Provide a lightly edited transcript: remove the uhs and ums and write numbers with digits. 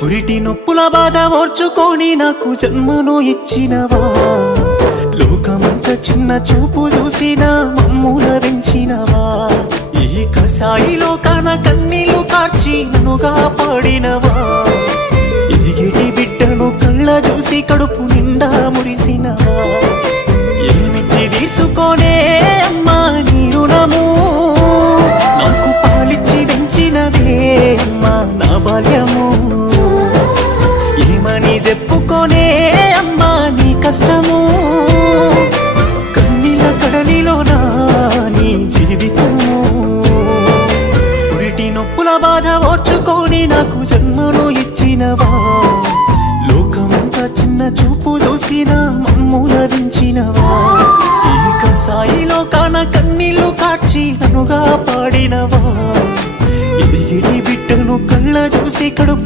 పురిటి నొప్పుల బాధ ఓర్చుకొని నాకు జన్మను ఇచ్చినవా, లోకమంత చిన్న చూపు చూసిన మమ్ముల పెంచినవా, ఈ కసాయి లోకాన కన్నీళ్లు కార్చి నన్ను కాపాడినవా, ఎదిగిటి బిడ్డను కళ్ళ చూసి కడుపు నిండా మురిసినవా, ఏమిచ్చి తీర్చుకోనే అమ్మా నీ రుణము, నాకు పాలిచ్చి పెంచినవే అమ్మా నా బాల్యము, ఏమని చెప్పుకోనే అమ్మా నీ కష్టము, కన్నీళ్ళ కడలిలోనా నీ జీవితము, పురిటి నొప్పుల బాధ ఓర్చుకొని నాకు జన్మను ఇచ్చినవా, లోకమంతా చిన్న చూపు చూసిన మమ్ముల దించినవా, ఈ కసాయి లోకాన కన్నీళ్లు కార్చి నన్నుగా పాడినవా, ఎదిగిటి బిడ్డను కళ్ళ చూసి కడుపు